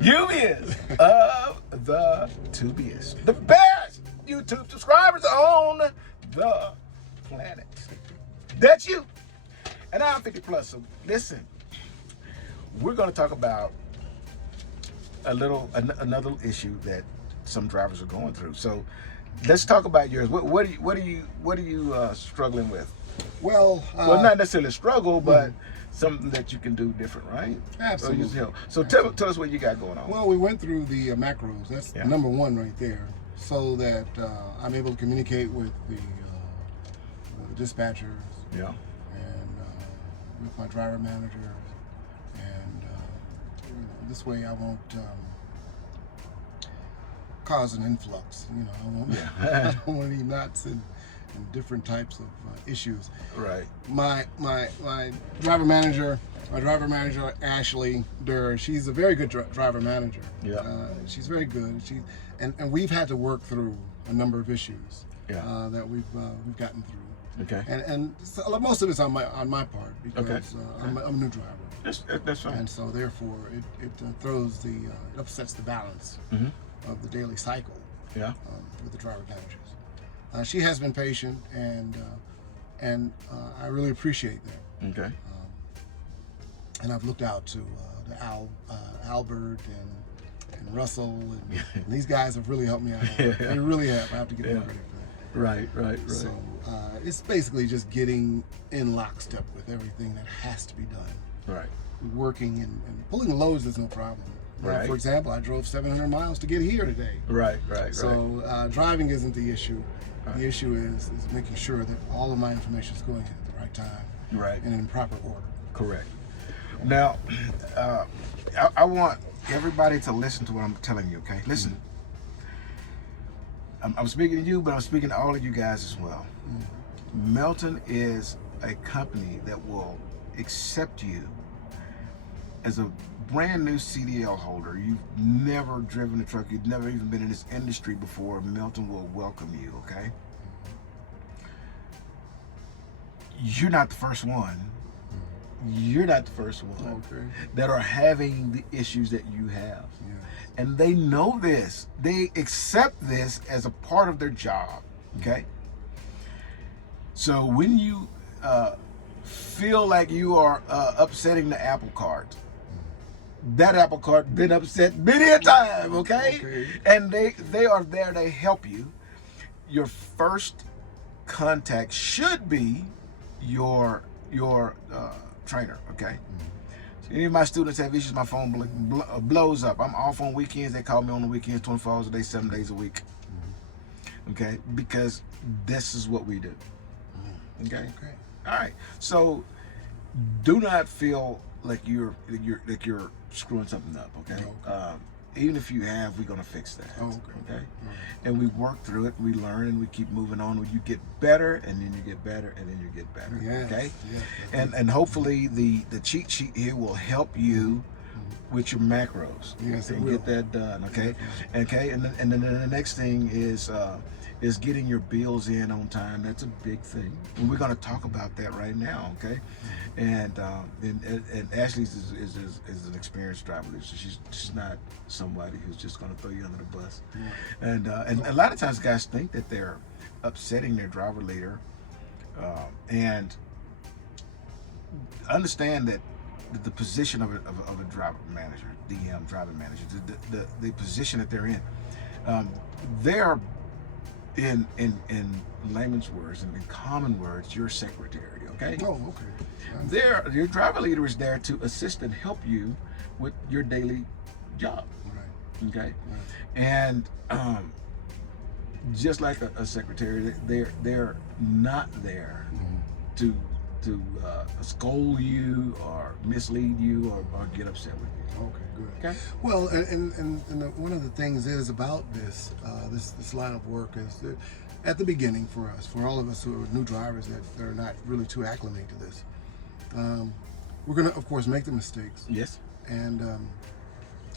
Yubias of the Tubias, the best YouTube subscribers on the planet. That's you. And I'm 50 plus, so listen, we're going to talk about another issue that some drivers are going through. So let's talk about yours. What are you struggling with? Well, not necessarily struggle, but something that you can do different, right? Absolutely. So tell us what you got going on. Well, we went through the macros. That's number one right there, so that I'm able to communicate with the dispatchers. Yeah. And with my driver managers, and this way I won't cause an influx. I don't want any knots and different types of issues. Right. My driver manager, Ashley Durr, she's a very good driver manager. Yeah. She's very good. And we've had to work through a number of issues that we've gotten through. Okay. And so most of it's on my part because I'm a new driver. That's fine. And so therefore it throws it upsets the balance of the daily cycle. Yeah. With the driver managers. She has been patient, and I really appreciate that. Okay. And I've looked out to Albert and Russell, and these guys have really helped me out. They really have. I have to give them credit for that. Right. So it's basically just getting in lockstep with everything that has to be done. Right. Working and pulling loads is no problem. Right. For example, I drove 700 miles to get here today. Right. So driving isn't the issue. Right. The issue is making sure that all of my information is going in at the right time. Right. And in proper order. Correct. Now, I want everybody to listen to what I'm telling you, okay? Listen. I'm speaking to you, but I'm speaking to all of you guys as well. Melton is a company that will accept you as a brand new CDL holder. You've never driven a truck, you've never even been in this industry before. Melton will welcome you, okay? You're not the first one. You're not the first one that are having the issues that you have. Yeah. And they know this. They accept this as a part of their job, okay? So when you feel like you are upsetting the apple cart, that apple cart been upset many a time, okay? And they are there to help you. Your first contact should be your trainer, okay? So any of my students have issues, my phone blows up. I'm off on weekends. They call me on the weekends, 24 hours a day, 7 days a week, okay? Because this is what we do, okay? All right. So do not feel like you're screwing something up, okay? Even if you have, we're gonna fix that. Okay. And we work through it, we learn, and we keep moving on. You get better, and then you get better, and then you get better. Okay. And hopefully the cheat sheet here will help you with your macros. Yes, and get that done. Okay. Okay. And then the next thing is getting your bills in on time. That's a big thing, and we're going to talk about that right now, okay? And Ashley is an experienced driver, so she's not somebody who's just going to throw you under the bus. And a lot of times guys think that they're upsetting their driver leader, and understand that the position of a driver manager, DM driver manager, the position that they're in, they're in layman's words and in common words, your secretary, okay? Your driver leader is there to assist and help you with your daily job, okay? And just like a secretary, they're not there to scold you or mislead you or get upset with you. Okay, good. Okay. Well, and one of the things is about this line of work is that at the beginning for us, for all of us who are new drivers that are not really too acclimated to this, we're going to, of course, make the mistakes. Yes. And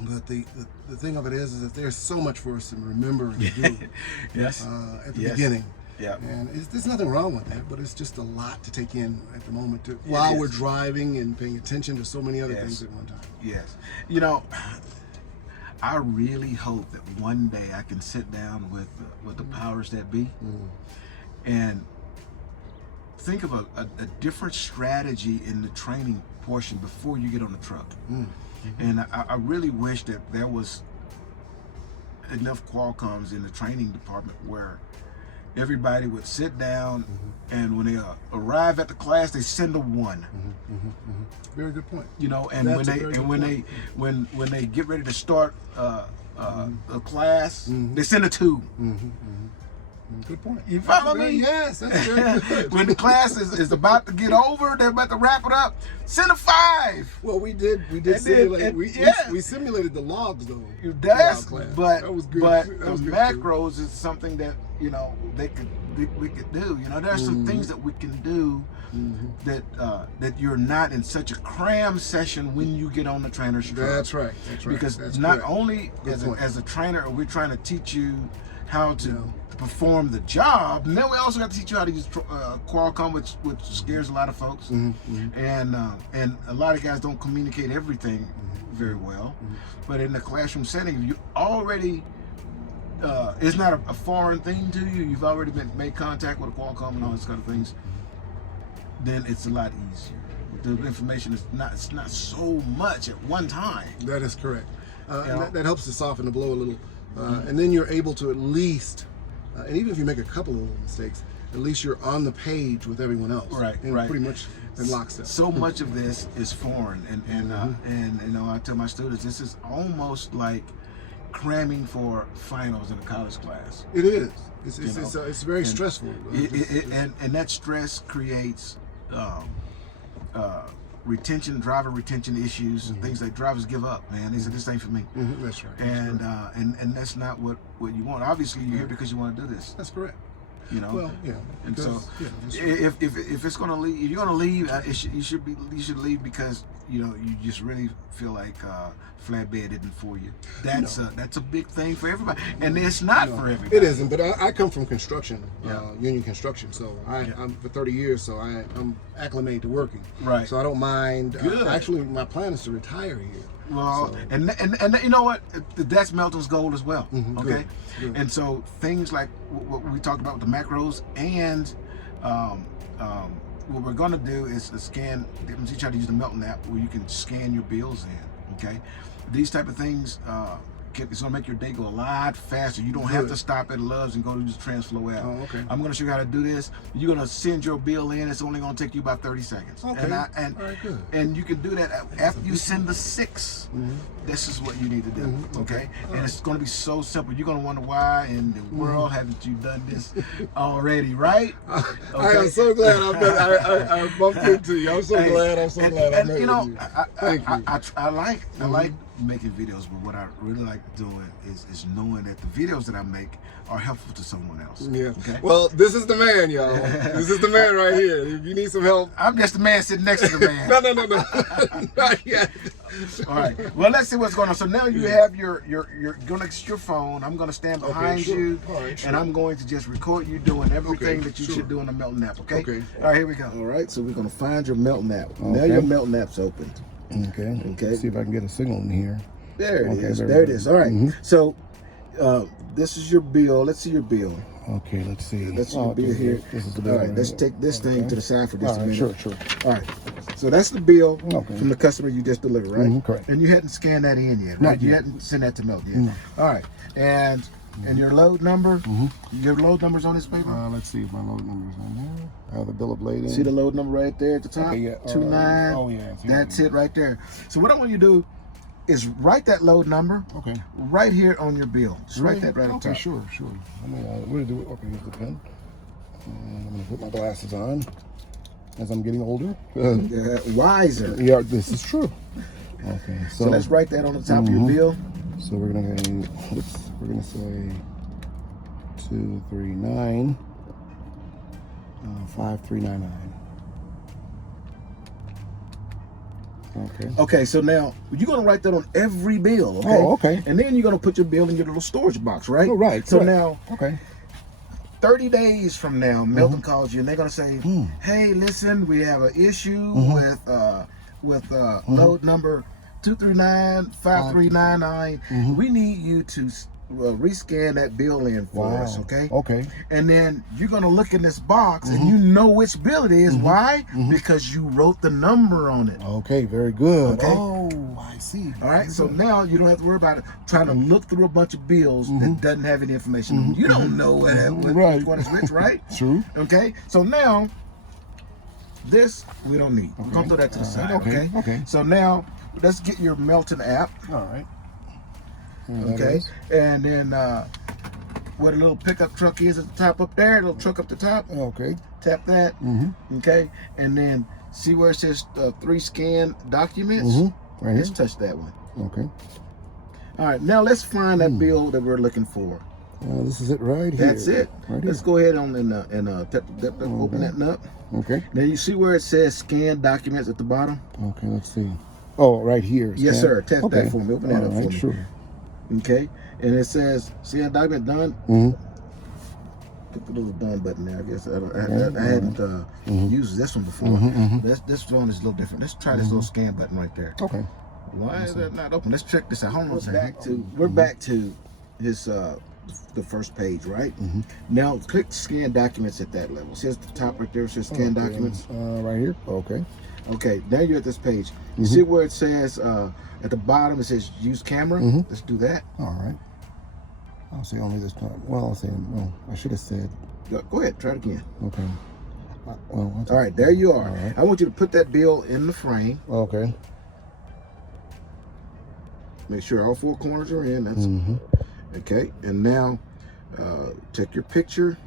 but the thing of it is that there's so much for us to remember and do. Yes. At the beginning. Yeah. And there's nothing wrong with that, but it's just a lot to take in at the moment while we're driving and paying attention to so many other things at one time. Yes. You know, I really hope that one day I can sit down with the powers that be and think of a different strategy in the training portion before you get on the truck. And I really wish that there was enough Qualcomms in the training department where everybody would sit down and when they arrive at the class, they send a 1. Very good point. You know, and when they get ready to start a class, they send a 2. Good point. You follow me? Yes, that's very good. When the class is about to get over, they're about to wrap it up, send a 5. Well, we did simulate. We simulated the logs though. That's but that was good. But that was the good macros is something that we could do. You know, there's some things that we can do that you're not in such a cram session when you get on the trainer's truck. That's right. That's right. Because that's not correct. only as a trainer are we trying to teach you how to perform the job, and then we also got to teach you how to use Qualcomm, which scares a lot of folks, and a lot of guys don't communicate everything very well. But in the classroom setting, you already it's not a foreign thing to you. You've already made contact with a Qualcomm and all these kind of things. Then it's a lot easier. The information is not so much at one time. That is correct. And that helps to soften the blow a little. And then you're able to at least, and even if you make a couple of little mistakes, at least you're on the page with everyone else. Right. Pretty much in lockstep. So much of this is foreign, and you know, I tell my students this is almost like cramming for finals in a college class. It is. It's very stressful. And that stress creates driver retention issues, and things like drivers give up. Man, they say this ain't for me. That's right. And that's not what you want. Obviously, you're here because you want to do this. That's correct. You know. Well, yeah. And so, right. if it's gonna leave, if you're gonna leave, you should leave because you just really feel like flatbed isn't for you. That's a big thing for everybody, and it's not for everybody. It isn't. But I come from construction, union construction, so I'm for 30 years, so I'm acclimated to working. Right. So I don't mind. Good. Actually, my plan is to retire here. Well, and you know what? That's Melton's goal as well. Okay, Good. And so things like what we talked about with the macros, and what we're going to do is scan. I'm going to teach you how to use the Melton app, where you can scan your bills in. Okay, these type of things. It's going to make your day go a lot faster. You don't have to stop at Love's and go to just Transflow app. Oh, okay. I'm going to show you how to do this. You're going to send your bill in. It's only going to take you about 30 seconds. Okay. All right, good. And you can do that after you send the 6. This is what you need to do. Okay. And it's going to be so simple. You're going to wonder why in the world haven't you done this already, right? Okay. I am so glad I bumped into you. I'm so glad. I'm so glad I met you. Thank you. I like making videos, but what I really like doing is knowing that the videos that I make are helpful to someone else. Yeah. Okay? Well, this is the man, y'all. This is the man right here. If you need some help. I'm just the man sitting next to the man. No. Not yet. All right. Well, let's see what's going on. So now you have your phone. I'm going to stand behind you, and I'm going to just record you doing everything that you should do in the Melton app. Okay. All right. Here we go. All right. So we're going to find your Melton app. Now your Melton app's open. Okay. Let's see if I can get a signal in here. There it is. There it is. All right. So this is your bill. Let's see your bill. Okay, let's see. Let's see your bill here. This is the bill. All right. Let's take this thing to the side for just a minute. Sure. All right. So that's the bill from the customer you just delivered, right? Correct. And you hadn't scanned that in yet, right? Not You yet. hadn't sent that to Melton yet. All right. And your load number? Your load number's on this paper? Let's see if my load number's on there. The bill of lading. See the load number right there at the top? Okay, yeah. 29. Oh, yeah. That's it right there. So what I want you to do is write that load number right here on your bill. Just write that right up top. Sure. I'm gonna do it. Okay, here's the pen. And I'm gonna put my glasses on as I'm getting older. Wiser. Yeah, this is true. Okay, so let's write that on the top of your bill. So we're gonna say 239 5399. Okay, so now you're going to write that on every bill, okay? Oh, okay. And then you're going to put your bill in your little storage box, right? Oh, right. So now, 30 days from now, Melton calls you and they're gonna say, "Hey, listen, we have an issue with load number 239-5399. We need you to rescan that bill in for us, okay?" Okay. And then you're gonna look in this box and you know which bill it is. Why? Because you wrote the number on it. Okay, very good. Okay. Oh, I see. All right, so now you don't have to worry about it trying to look through a bunch of bills that doesn't have any information. You don't know what is which, right? True. Okay, so now this we don't need. We're gonna throw that to the side. Okay. Okay. So now let's get your Melton app. All right. Okay, and then where the little pickup truck is at the top up there, little truck up the top. Okay. Tap that. Okay, and then see where it says 3 scan documents. Right here. Let's touch that one. Okay. All right, now let's find that bill that we're looking for. This is it right here. That's it. Right Let's go ahead on and open that up. Okay. Now you see where it says scan documents at the bottom? Okay, let's see. Oh, right here. Yes, sir. Tap that for me. Open that up for me. Sure. Okay, and it says scan document done. Put the little done button there. I guess I hadn't used this one before. This one is a little different. Let's try this little scan button right there. Okay. Why is that not open? Let's check this out. Hold on. We're back to his the first page, right? Now click scan documents at that level. It says the top right there. It says scan documents. Right here. Okay. Okay. Now you're at this page. You see where it says at the bottom it says use camera. Let's do that. All right. I'll say only this time. Well, I'll say, well, I should have said. Go ahead, try it again. Okay. Well, all right, there you are. Right. I want you to put that bill in the frame. Okay. Make sure all 4 corners are in. That's okay. And now take your picture.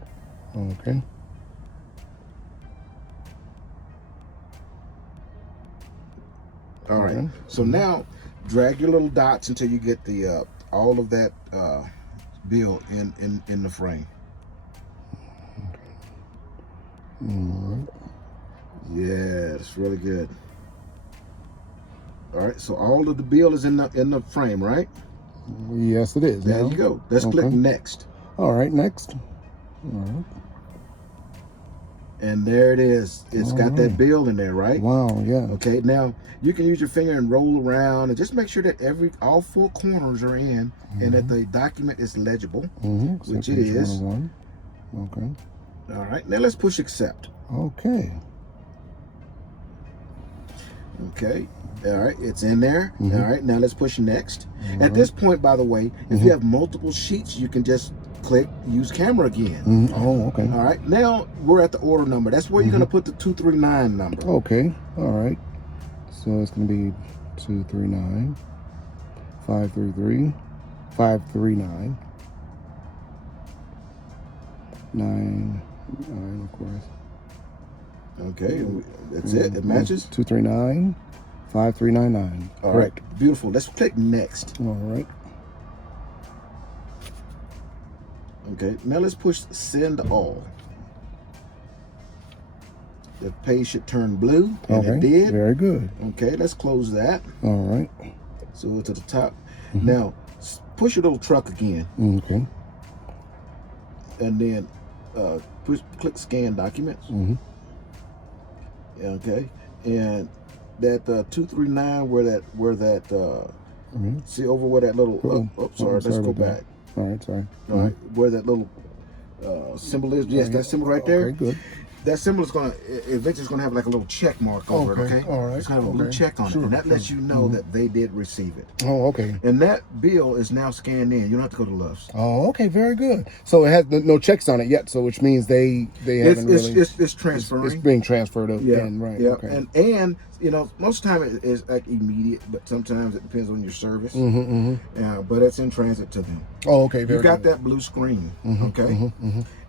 Okay. All right. So now drag your little dots until you get the all of that bill in the frame. Yeah, it's really good. All right, so all of the bill is in the frame, right? Yes, it is. There you go. Let's click next. All right, next. All right. And there it is. It's got that bill in there, right? Wow, yeah. Okay, now you can use your finger and roll around and just make sure that all 4 corners are in and that the document is legible, which it is. Okay. All right, now let's push accept. Okay. Okay. All right, it's in there. All right, now let's push next. At this point, by the way, if you have multiple sheets, you can just click use camera again. Oh, okay. All right, now we're at the order number. That's where you're going to put the 239 number. Okay. All right. So it's going to be 239 533 539 9, of course. Okay, that's it. It matches. 239 5399. All right, beautiful. Let's click next. All right. Okay, now let's push send all. The page should turn blue, and it did. Very good. Okay, let's close that. All right. So we're to the top. Now, push your little truck again. Okay. And then click scan documents. Okay, and that 239 where that see over where that little sorry, let's go back. All right, sorry. All right, where that little symbol is. Yes, that symbol right there. Okay, good. That symbol is going to eventually have like a little check mark over it, okay? All right. It's going to have a blue check on it, and that lets you know that they did receive it. Oh, okay. And that bill is now scanned in. You don't have to go to Love's. Oh, okay, very good. So it has no checks on it yet, so which means they haven't really. It's transferring. It's being transferred up. Yeah, right. Yeah, okay. and you know most of the time it's like immediate, but sometimes it depends on your service. But it's in transit to them. Oh, okay. Very You got good. that blue screen, okay?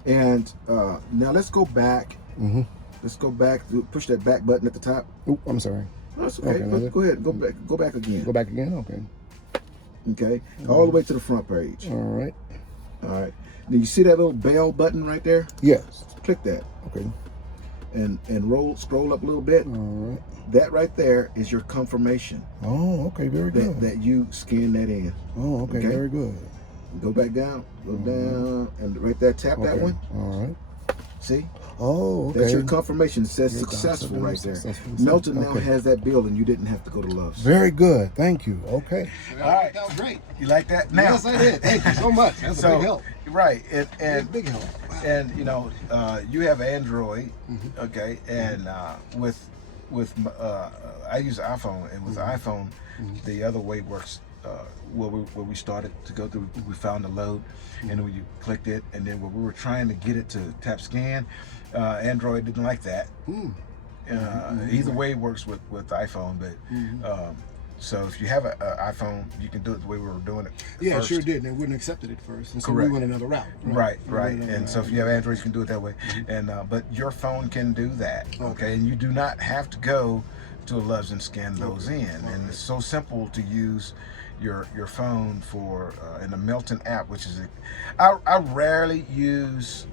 And now let's go back. Let's go back. Push that back button at the top. Oh, I'm sorry. No, that's okay. Go ahead. Go back. Go back again. Go back again. Okay. Okay. All the way to the front page. All right. All right. Now you see that little bell button right there? Yes. Click that. Okay. And scroll up a little bit. All right. That right there is your confirmation. Oh, okay. Very good. That you scan that in. Oh, okay. Very good. Go back down. Go down. And right there, tap that one. All right. See? Oh, okay. That's your confirmation. It says successful right there. Melton now has that bill, and you didn't have to go to Love's. Very good. Thank you. Okay. All right. That was great. You like that? Now, yes, I did. Thank you so much. That's a big help. Right. And big help. Wow. And you know, you have Android, okay, and with I use iPhone, and with iPhone, the other way works. Where we started to go through, we found the load, and then when you clicked it, and then when we were trying to get it to tap scan, Android didn't like that. Either way works with iPhone, but so if you have an iPhone, you can do it the way we were doing it. Yeah, first. it sure did. And they wouldn't accept it at first. And so Correct. we went another route. Right. And so if you have Android, you can do it that way. And but your phone can do that. Okay. And you do not have to go to a Love's and scan those in. And it's so simple to use your phone for in the Melton app, which is I rarely use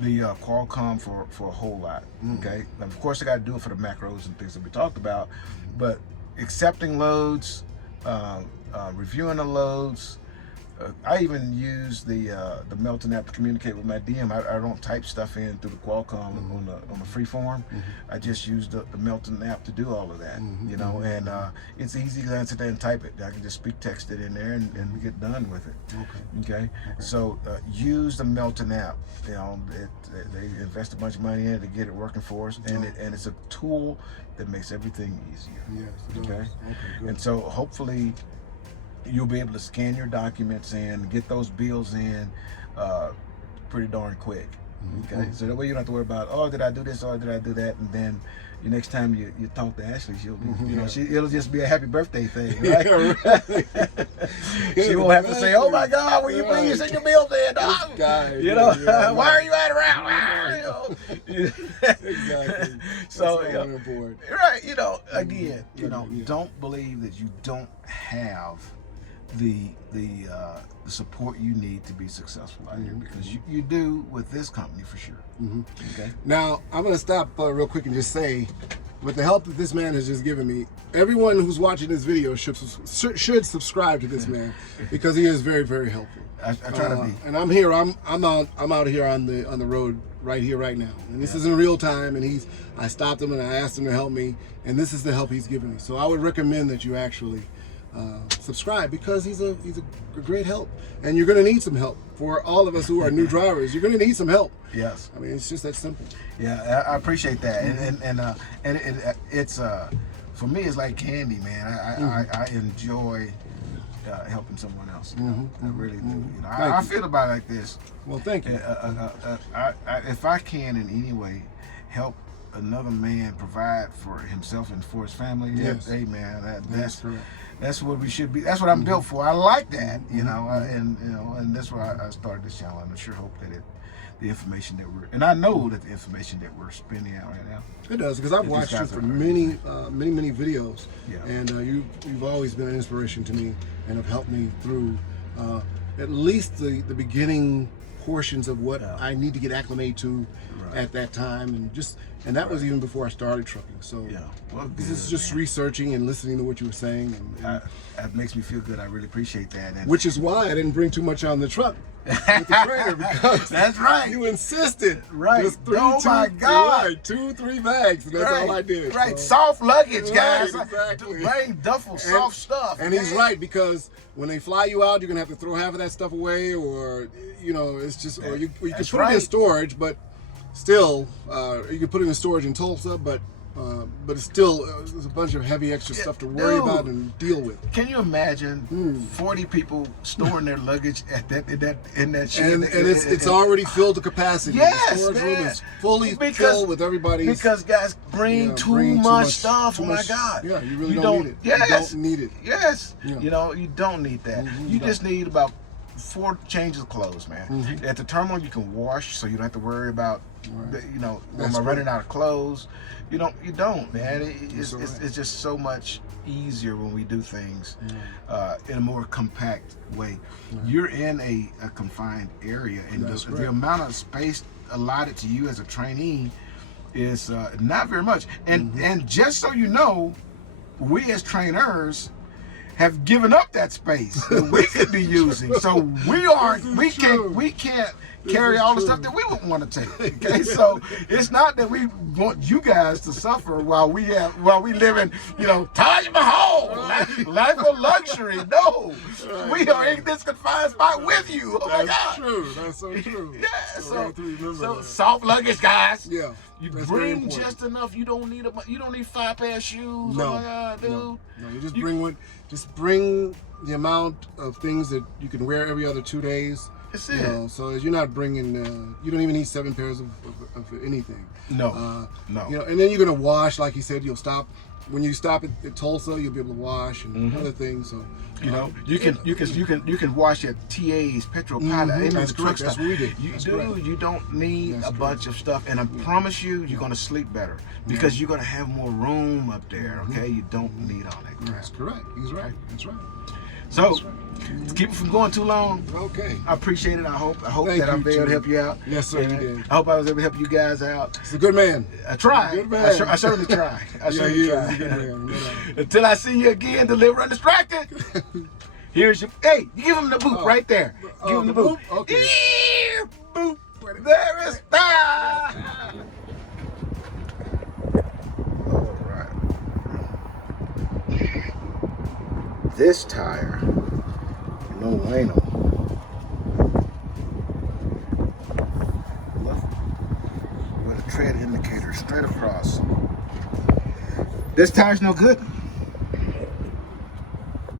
the Qualcomm for a whole lot. Okay. And of course, I got to do it for the macros and things that we talked about, but accepting loads, reviewing the loads. I even use the Melton app to communicate with my DM. I don't type stuff in through the Qualcomm on the free form. I just use the Melton app to do all of that. You know, and it's easy to sit there and type it. I can just speak text it in there and we get done with it. Okay. So use the Melton app. You know, they invest a bunch of money in it to get it working for us, and it's a tool that makes everything easier. Yes. Okay. Good. And so hopefully you'll be able to scan your documents and get those bills in pretty darn quick. Okay, so that way you don't have to worry about, oh, did I do this or did I do that, and then the next time you talk to Ashley, she'll be, you know, it'll just be a happy birthday thing, right? She won't have to say, oh my God, will you please send your bills in, dog? You know, why are you at around? Exactly. So, right, you know, again, you know, don't believe that you don't have the support you need to be successful out here, because you do with this company for sure. Okay. Now I'm going to stop real quick and just say, with the help that this man has just given me, everyone who's watching this video should subscribe to this man, because he is very, very helpful. I try to be. And I'm here. I'm out here on the road right here, right now, and this is in real time. And I stopped him and I asked him to help me, and this is the help he's given me. So I would recommend that you actually subscribe, because he's a great help, and you're going to need some help. For all of us who are new drivers, you're going to need some help. Yes. I mean, it's just that simple. Yeah, I appreciate that, and it's for me, it's like candy, man. I enjoy helping someone else. I really do. You know, I feel about it like this. Well, thank you. If I can in any way help another man provide for himself and for his family, hey man, that's what we should be. That's what I'm built for. I like that, you know, and that's why I started this channel. And I sure hope that the information that and I know that the information that we're spending out right now, it does, because I've watched you for many videos, and you've always been an inspiration to me, and have helped me through at least the beginning portions of what I need to get acclimated to at that time, and that was even before I started trucking. So this is just researching and listening to what you were saying, and that makes me feel good. I really appreciate that, and which is why I didn't bring too much on the truck with the trailer, because that's right. You insisted. Just my God, 2-3 bags, and that's all I did. Right, so. Soft luggage, guys. Exactly. Bring duffel, soft stuff. And he's right, because when they fly you out, you're gonna have to throw half of that stuff away, or you know, it's just, or you can put it in storage, but still, you can put it in storage in Tulsa, but it's still there's a bunch of heavy extra stuff to worry about and deal with. Can you imagine 40 people storing their luggage in that shit? And it's already filled to capacity. Yes, the storage room is fully filled with everybody's. Because guys bring too much stuff. Oh my God! Yeah, you really don't need it. Yes, you don't need it. Yes, you know, you don't need that. You just need about 4 changes of clothes, man. At the terminal, you can wash, so you don't have to worry about, you know, am I running out of clothes? You don't, man. It's just so much easier when we do things in a more compact way. You're in a confined area, and the amount of space allotted to you as a trainee is not very much. And just so you know, we as trainers have given up that space that we could be using. So we can't carry all the stuff that we would want to take. Okay, so it's not that we want you guys to suffer while we live in, Taj Mahal, life of luxury. No, we are in this confined spot with you. Oh my God. That's true. That's so true. Yeah. So that. soft luggage, guys. Yeah. You bring just enough. You don't need 5 pair of shoes. No. Oh my God, dude. No, you just bring one. Just bring the amount of things that you can wear every other 2 days. That's it. So as you're not bringing, you don't even need 7 pairs of anything. No. And then you're gonna wash, like you said. You'll stop when you stop at Tulsa. You'll be able to wash and other things. So you can wash at TA's Petrol Pilot. That's correct. That's what we did. You don't need a bunch of stuff, and I promise you're gonna sleep better because you're gonna have more room up there. Okay, you don't need all that crap. That's correct. He's right. That's right. So, to keep it from going too long, okay. I appreciate it. I hope Thank that I'm you, there to Jim. help you out. Yes, sir, you did. I hope I was able to help you guys out. He's a good man. I tried. Good man. I certainly tried. He's a good man. Until I see you again, deliver undistracted. Here's your, you give him the boot right there. Give him the boot. Okay. Yeah, boot. There is that. All right. This tire, no lano. With a tread indicator straight across. This tire's no good.